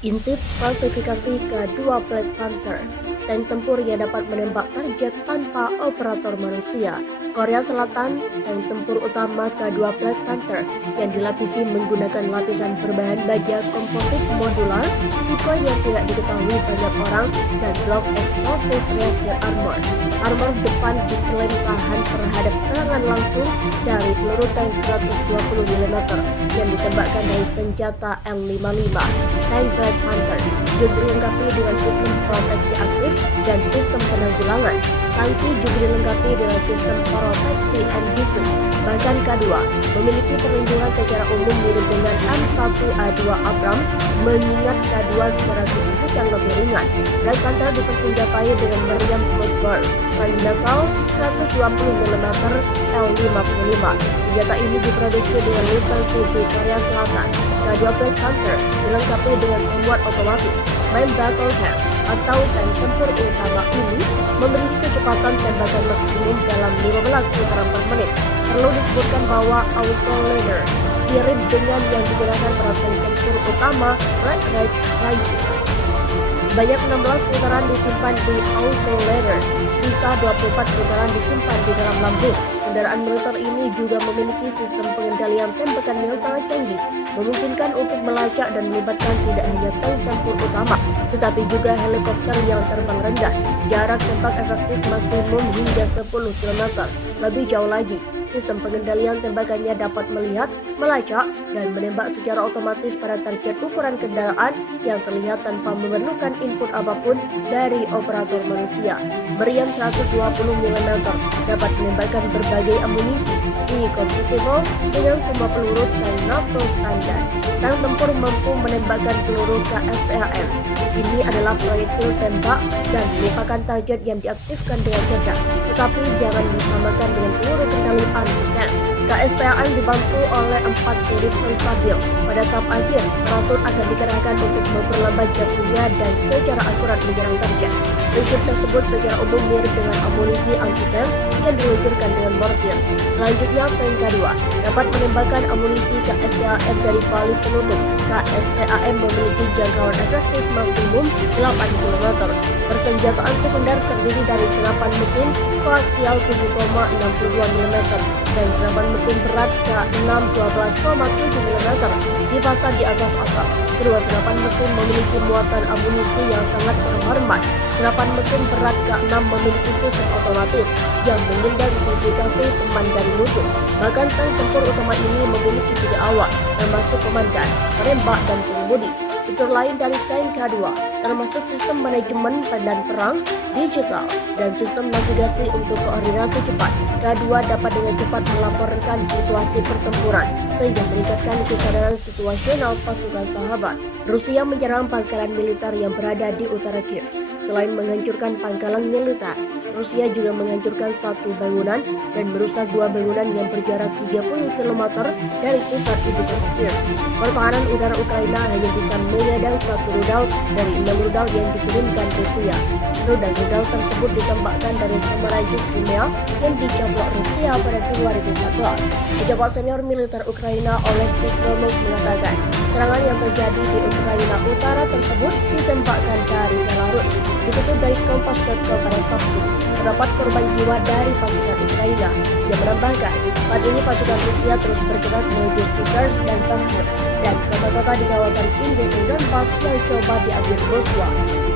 Intip spesifikasi K2 Black Panther, tank tempur yang dapat menembak target tanpa operator manusia. Korea Selatan, tank tempur utama K2 Black Panther yang dilapisi menggunakan lapisan berbahan baja komposit modular, tipe yang tidak diketahui banyak orang, dan blok explosive reactor armor. Armor depan diklaim tahan terhadap serangan langsung dari peluru tank 120 mm yang ditembakkan dari senjata M55. Tank Black Panther juga dilengkapi dengan sistem proteksi aktif dan sistem penanggulangan. Tangki juga dilengkapi dengan sistem proteksi NBC. Bahkan K2 memiliki perlindungan secara umum mirip dengan M1A2 Abrams, mengingat K2 secara signifikan lebih ringan. Black Panther dipersenjatai dengan meriam Floodbird, Rheinmetall 120 mm L55. Senjata ini diproduksi dengan lisensi di Korea Selatan. K2 Black Panther dilengkapi dengan pemuat otomatis. Main battle tank atau tank tempur utama ini memiliki kecepatan tembakan maksimum dalam 15 putaran per menit. Perlu disebutkan bahwa auto loader mirip dengan yang digunakan pada tank tempur utama Red Ridge Rifles. Sebanyak 16 putaran disimpan di auto loader, sisa 24 putaran disimpan di dalam lambung. Kendaraan militer ini juga memiliki sistem pengendalian tembakan yang sangat canggih, memungkinkan untuk melacak dan melibatkan tidak hanya tank tempur utama, tetapi juga helikopter yang terbang rendah. Jarak tembak efektif maksimum hingga 10 km. Lebih jauh lagi, sistem pengendalian tembakannya dapat melihat, melacak, dan menembak secara otomatis pada target ukuran kendaraan yang terlihat tanpa memerlukan input apapun dari operator manusia. Meriam 120 mm dapat menembakkan berbagai amunisi. Ini kompatibel dengan semua peluru tank NATO standar. Tank tempur mampu menembakkan peluru KSTAM. Ini adalah proyektil tembak dan merupakan target yang diaktifkan dengan cerdas, tetapi jangan disamakan dengan peluru kendali anti-tank. KSTAM dibantu oleh 4 seri stabil. Pada tahap akhir, parasut akan dikerahkan untuk memperlambat jatuhnya dan secara akurat menyerang target. Prinsip tersebut secara umum mirip dengan amunisi anti-tank yang diluncurkan dengan mortir. Selanjutnya, tank K2 dapat menembakkan amunisi KSTAM dari balik penutup. KSTAM memiliki jangkauan efektif maksimum 8 km. Persenjataan sekunder terdiri dari senapan mesin koaksial 7,62 mm dan senapan mesin berat K6 12,7 mm dipasang di atas atap. Kedua senapan mesin memiliki muatan amunisi yang sangat terhormat. Senapan mesin berat K6 memiliki sistem otomatis yang mengidentifikasi teman dari musuh. Bahkan tank tempur utama ini memiliki 3 awak, termasuk komandan, penembak, dan pengemudi. Fitur lain dari tank K2 termasuk sistem manajemen dan perang digital dan sistem navigasi untuk koordinasi cepat. K2 dapat dengan cepat melaporkan situasi pertempuran sehingga meningkatkan kesadaran situasional pasukan sahabat. Rusia menyerang pangkalan militer yang berada di utara Kiev. Selain menghancurkan pangkalan militer, Rusia juga menghancurkan 1 bangunan dan merusak 2 bangunan yang berjarak 30 km dari pusat ibu kota Kiev. Pertahanan udara Ukraina hanya bisa menyadang 1 rudal dari 6 rudal yang dikirimkan Rusia. Rudal-rudal tersebut ditembakkan dari semenanjung Crimea yang dicaplok Rusia pada 2014. Pejabat senior militer Ukraina Oleksiy Kromov mengatakan, serangan yang terjadi di Ukraina Utara tersebut ditembakkan dari Belarus. Dikutip dari Kompas.com pada Sabtu, terdapat korban jiwa dari pasukan Ukraina. Dia menambahkan, saat ini pasukan Rusia terus bergerak menuju Siversk dan Bakhmut dan kota-kota di kawasan industri Donbas yang coba diambil Moskwa.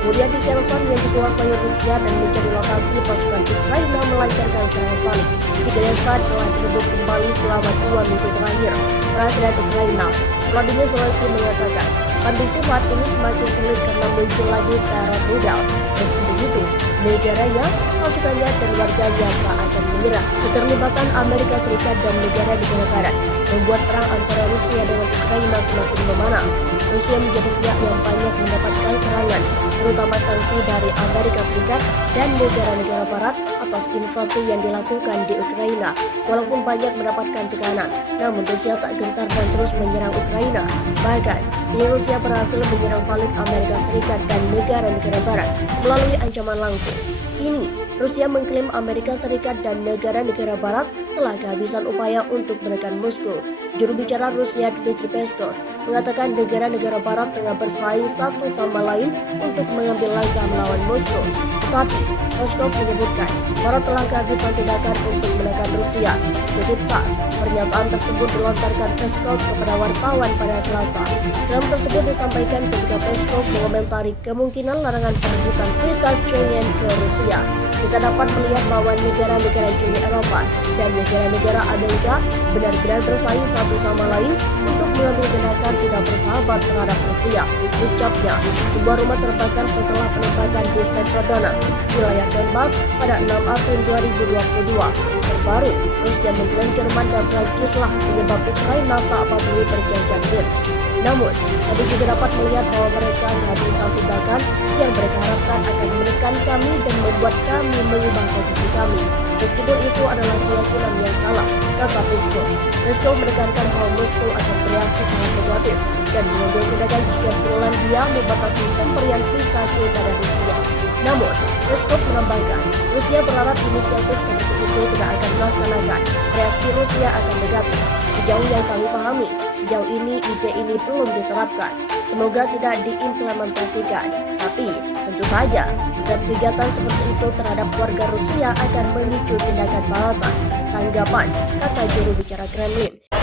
Kemudian di Kherson yang dikuasai Rusia dan menjadi lokasi pasukan Ukraina melancarkan serangan balik. 3 desa telah direbut kembali selama 2 minggu terakhir. Presiden Ukraina Volodymyr Zelensky mengatakan, kondisi saat ini semakin sulit karena muncul lagi teror rudal. Meski begitu, negaranya, pasukannya, dan warganya tak akan menyerah. Keterlibatan Amerika Serikat dan negara-negara barat membuat perang antara Rusia dengan Ukraina semakin memanas. Rusia menjadi pihak yang banyak mendapatkan serangan, terutama sanksi dari Amerika Serikat dan negara-negara barat atas invasi yang dilakukan di Ukraina. Walaupun banyak mendapatkan tekanan, namun Rusia tak gentar dan terus menyerang Ukraina. Bahkan, kini Rusia berhasil menyerang balik Amerika Serikat dan negara-negara barat melalui ancaman langsung. Kini, Rusia mengklaim Amerika Serikat dan negara-negara Barat telah kehabisan upaya untuk menekan Moskow. Juru bicara Rusia Dmitry Peskov mengatakan negara-negara Barat tengah bersaing satu sama lain untuk mengambil langkah melawan Moskow. Tetapi Peskov menyebutkan Barat telah kehabisan tindakan untuk menekan Rusia. Kutip TASS, pernyataan tersebut dilontarkan Peskov kepada wartawan pada Selasa. Klaim tersebut disampaikan ketika Peskov mengomentari kemungkinan larangan perebutan visa Schengen ke Rusia. Kita dapat melihat bahwa negara-negara Uni Eropa dan negara-negara Amerika benar-benar bersaing satu sama lain untuk mengambil tindakan tidak bersahabat terhadap Rusia. Ucapnya, sebuah rumah terbakar setelah penembakan di Severodonetsk, wilayah Donbas pada 6 April 2022. Terbaru, Rusia mengklaim Jerman dan Prancislah penyebab Ukraina tak patuhi perjanjian Minsk. Namun, tadi juga dapat melihat bahwa mereka kehabisan tindakan yang mereka harapkan akan menekan kami dan membuat kami mengubah posisi kami. Meskipun itu adalah keyakinan yang salah, kata Peskov. Peskov menekankan bahwa Moskow akan bereaksi sangat negatif dan mengambil tindakan jika Finlandia membatasi pemberian visa kepada Rusia. Namun, Peskov menambahkan, Rusia berharap inisiatif seperti itu tidak akan dilaksanakan. Reaksi Rusia akan negatif. Sejauh yang kami pahami, sejauh ini ide ini belum diterapkan. Semoga tidak diimplementasikan. Tapi, tentu saja, setiap kegiatan seperti itu terhadap warga Rusia akan memicu tindakan balasan. Tanggapan, kata juru bicara Kremlin.